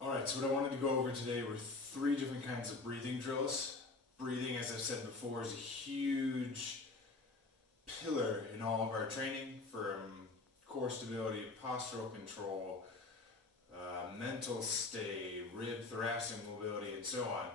Alright, so what I wanted to go over today were three different kinds of breathing drills. Breathing, as I've said before, is a huge pillar in all of our training, from core stability, postural control, mental state, rib thoracic mobility, and so on.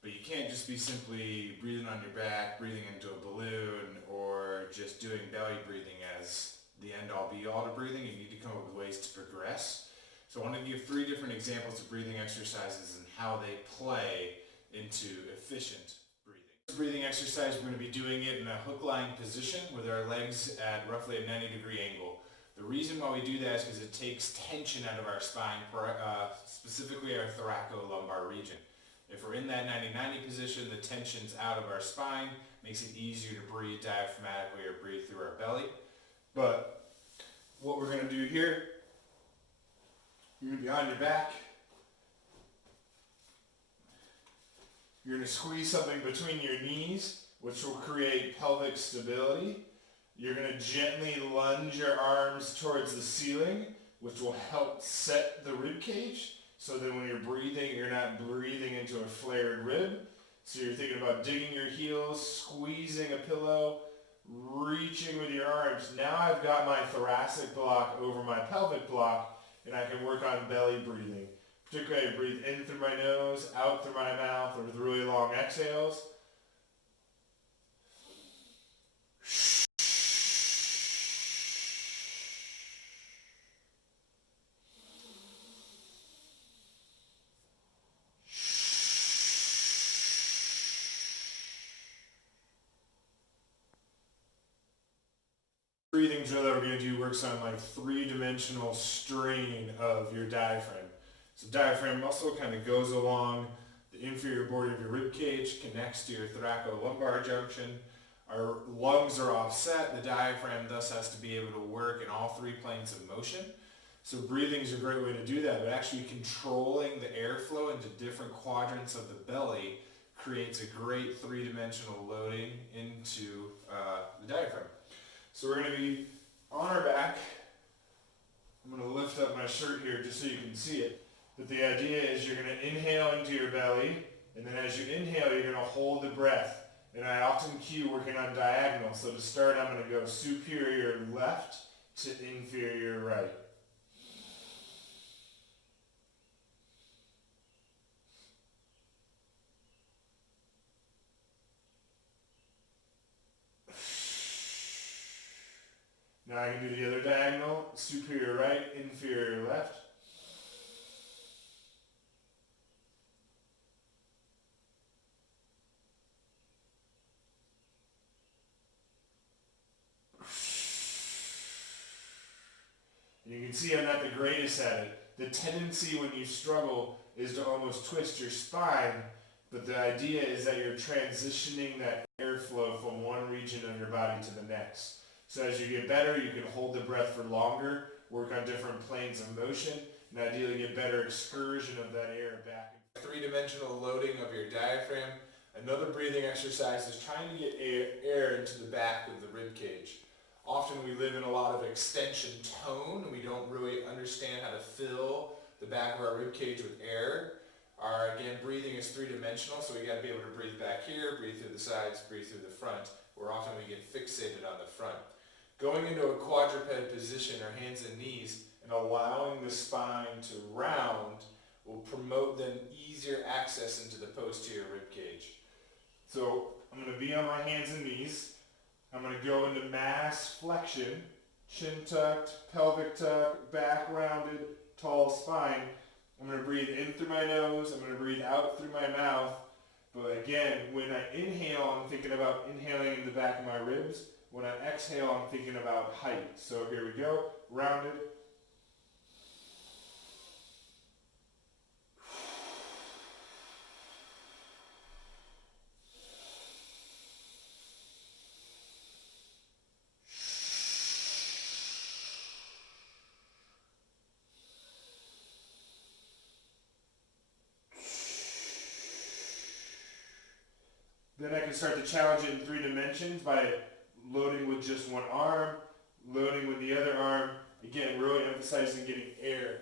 But you can't just be simply breathing on your back, breathing into a balloon, or just doing belly breathing as the end-all be-all to breathing. You need to come up with ways to progress. So I want to give three different examples of breathing exercises and how they play into efficient breathing. This breathing exercise, we're going to be doing it in a hook-lying position with our legs at roughly a 90-degree angle. The reason why we do that is because it takes tension out of our spine, specifically our thoracolumbar region. If we're in that 90-90 position, the tension's out of our spine, makes it easier to breathe diaphragmatically or breathe through our belly. But what we're going to do here, you're going to be on your back. You're going to squeeze something between your knees, which will create pelvic stability. You're going to gently lunge your arms towards the ceiling, which will help set the rib cage. So then when you're breathing, you're not breathing into a flared rib. So you're thinking about digging your heels, squeezing a pillow, reaching with your arms. Now I've got my thoracic block over my pelvic block, and I can work on belly breathing. Particularly I breathe in through my nose, out through my mouth, or with really long exhales. Breathing drill that we're going to do works on like three-dimensional strain of your diaphragm. So diaphragm muscle kind of goes along the inferior border of your rib cage, connects to your thoracolumbar junction. Our lungs are offset. The diaphragm thus has to be able to work in all three planes of motion. So breathing is a great way to do that, but actually controlling the airflow into different quadrants of the belly creates a great three-dimensional loading into the diaphragm. So we're going to be on our back. I'm going to lift up my shirt here just so you can see it. But the idea is you're going to inhale into your belly, and then as you inhale, you're going to hold the breath. And I often cue working on diagonal. So to start, I'm going to go superior left to inferior right. Now I can do the other diagonal, superior right, inferior left. And you can see I'm not the greatest at it. The tendency when you struggle is to almost twist your spine, but the idea is that you're transitioning that airflow from one region of your body to the next. So as you get better, you can hold the breath for longer, work on different planes of motion, and ideally get better excursion of that air back. Three-dimensional loading of your diaphragm. Another breathing exercise is trying to get air into the back of the rib cage. Often we live in a lot of extension tone, and we don't really understand how to fill the back of our rib cage with air. Again, breathing is three-dimensional, so we got to be able to breathe back here, breathe through the sides, breathe through the front, where often we get fixated on the front. Going into a quadruped position, our hands and knees, and allowing the spine to round will promote then easier access into the posterior rib cage. So I'm going to be on my hands and knees. I'm going to go into mass flexion, chin tucked, pelvic tuck, back rounded, tall spine. I'm going to breathe in through my nose. I'm going to breathe out through my mouth. But again, when I inhale, I'm thinking about inhaling in the back of my ribs. When I exhale, I'm thinking about height. So here we go, rounded. Then I can start to challenge it in three dimensions by loading with just one arm, loading with the other arm. Again, really emphasizing getting air